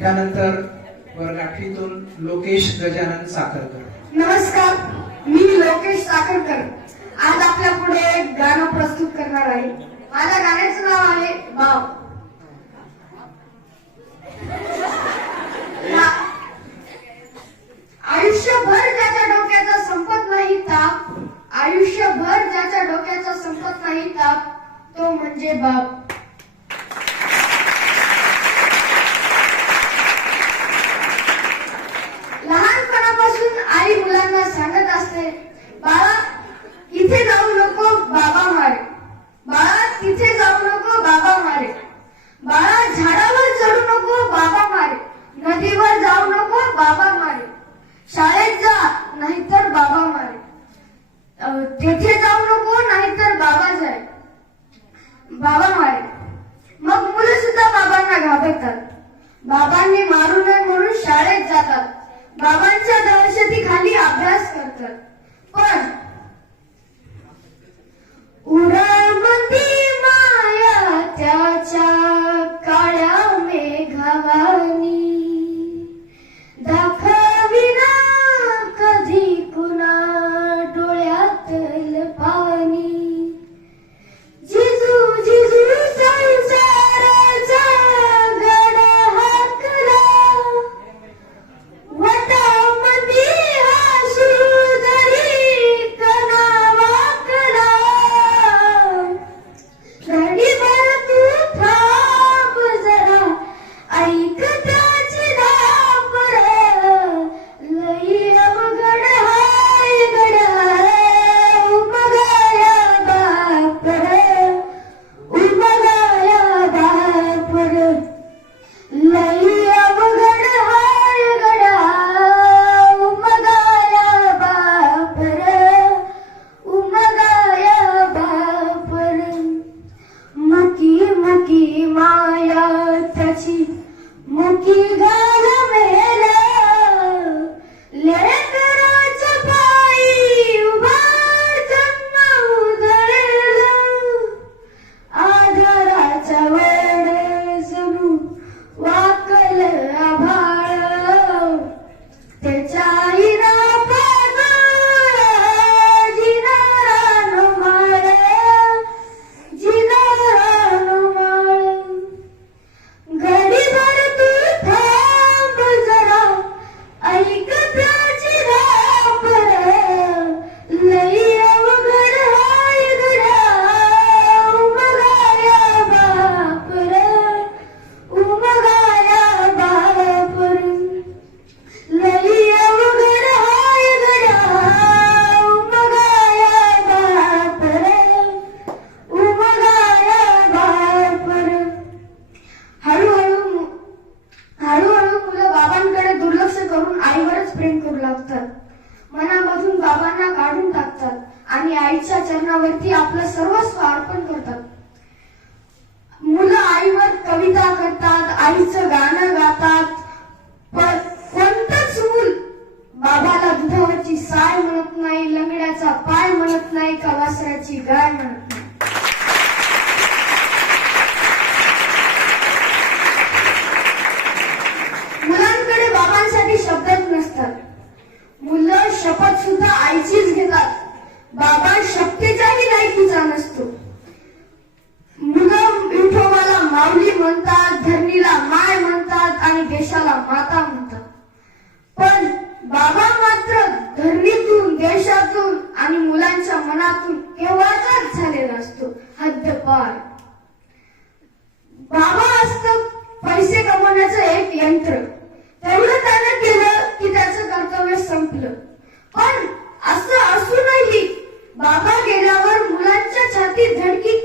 त्यानंतर वर्गाठीतून लोकेश गजानन साखरकर. नमस्कार मी लोकेश साखरकर. आज आपल्या पुढे एक गाणं प्रस्तुत करणार आहे. माझ्या गाण्याचं नाव आहे बाप आयुष्यभर ज्याच्या डोक्याचा संपत नाही ताप आयुष्यभर ज्याच्या डोक्याचा संपत नाही ताप तो म्हणजे बाप बाबांनी मारू नये म्हणून शाळेत जातात. बाबांच्या दहशतीखाली अभ्यास करतात. पण उरामंदी Thank you. बाबांना काढून टाकतात आणि आईच्या चरणावरती आपलं सर्वस्व अर्पण करतात. मुलं आईवर कविता करतात आईचं गाणं गातात पण कोणतंच मूल बाबाला दुधावरची साय म्हणत नाही लंगड्याचा पाय म्हणत नाही का वासराची गाय म्हणत नाही मुलांकडे बाबांसाठी शब्दच नसतात मुलं शपथ सुद्धा आईचीच घेतात. बाबा शक्तीच्याही लायकीचा नसतो. मुलं विठोबाला माऊली म्हणतात धरणीला माय म्हणतात आणि देशाला माता म्हणतात. पण बाबा मात्र धरणीतून देशातून आणि मुलांच्या मनातून केव्हाचाच झालेला असतो हद्दपार. बाबा असतं पैसे कमवण्याचं एक यंत्र. तेवढं त्यानं केलं की त्याचं कर्तव्य संपलं. पण असं असूनही बाबा गेल्यावर मुलांच्या छातीत धडकी